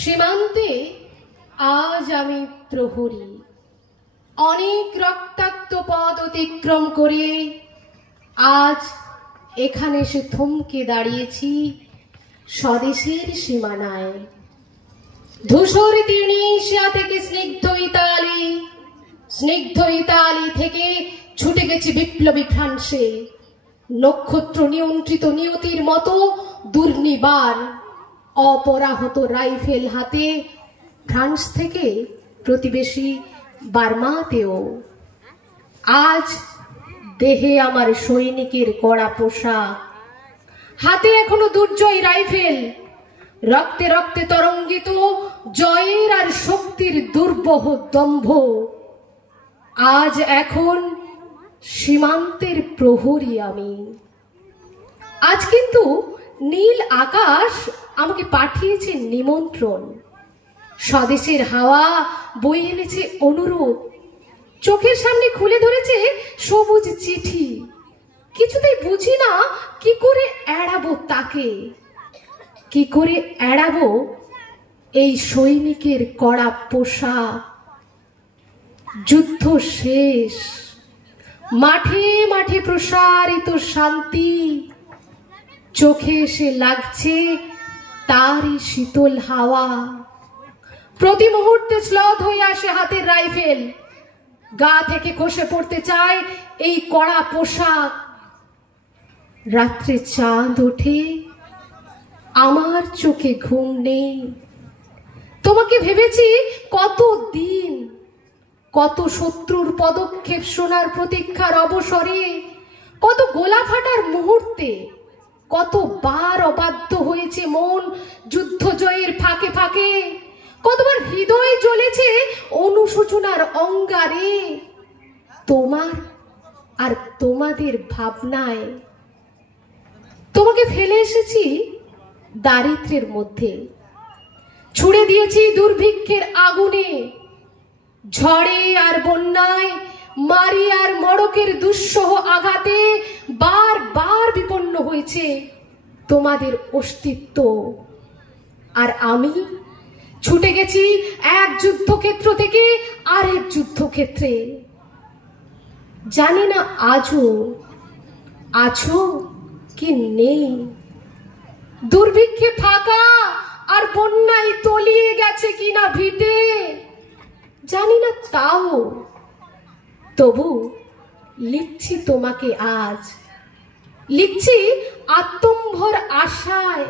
সীমান্তে আজ আমি প্রহরী, অনেক রক্তাক্ত পথ অতিক্রম করে আজ এখানে এসে থমকে দাঁড়িয়েছি স্বদেশের সীমানায়। ধূসর তির্নিশিয়া থেকে স্নিগ্ধ ইতালি থেকে ছুটে গেছি বিপ্লবী ফ্রান্সে। নক্ষত্র নিয়ন্ত্রিত নিয়তির মতো দুর্নিবার অপরাহত রাইফেল হাতে ফ্রান্স থেকে প্রতিবেশী বার্মাতেও। আজ দেহে আমার সৈনিকের কড়া পোশাক, হাতে এখনো দুর্জয় রাইফেল, রক্তে রক্তে তরঙ্গিত জয়ের আর শক্তির দুর্বহ দম্ভ। আজ এখন সীমান্তের প্রহরী আমি। আজ কিন্তু নীল আকাশ আমাকে পাঠিয়েছে নিমন্ত্রণ, স্বদেশের হাওয়া বয়ে এনেছে অনুরোধ, চোখের সামনে খুলে ধরেছে সবুজ চিঠি। কিছুতেই বুঝি না কি করে এড়াবো তাকে, কি করে এড়াবো এই সৈনিকের কড়া পোশাক। যুদ্ধ শেষ, মাঠে মাঠে প্রসারিত শান্তি, চোখে এসে লাগছে তারই শীতল হাওয়া। প্রতি মুহূর্তে শ্লথ হয়ে আসে হাতের রাইফেল, গা থেকে খসে পড়তে চায় এই কড়া পোশাক। রাত্রে চাঁদ ওঠে, আমার চোখে ঘুম নেই। তোমাকে ভেবেছি কত দিন, কত শত্রুর পদক্ষেপ শোনার প্রতীক্ষার অবসরে, কত গোলা ফাটার মুহূর্তে, কতবার অবাধ্য হয়েছে মন যুদ্ধ জয়ের ফাঁকে ফাঁকে, কতবার হৃদয় জ্বলেছে অনুশোচনার অঙ্গারে। তোমার আর তোমাদের ভাবনায় তোমাকে ফেলে এসেছি দারিদ্র্যের মধ্যে, ছুড়ে দিয়েছি দুর্ভিক্ষের আগুনে, ঝড়ে আর বন্যায়, মারি আর মড়কের দুঃসহ আঘাতে বারবার বিপন্ন হয়েছে তোমাদের অস্তিত্ব। আর আমি ছুটে গেছি এক যুদ্ধক্ষেত্র থেকে আরেক যুদ্ধক্ষেত্রে। জানি না আজও আছো কি নেই, দুর্ভিক্ষে ফাঁকা আর বন্যায় তলিয়ে গেছে কিনা ভিটে জানি না, তাও তবু লিখছি তোমাকে আজ, লিখছি আত্মম্ভর আশায়।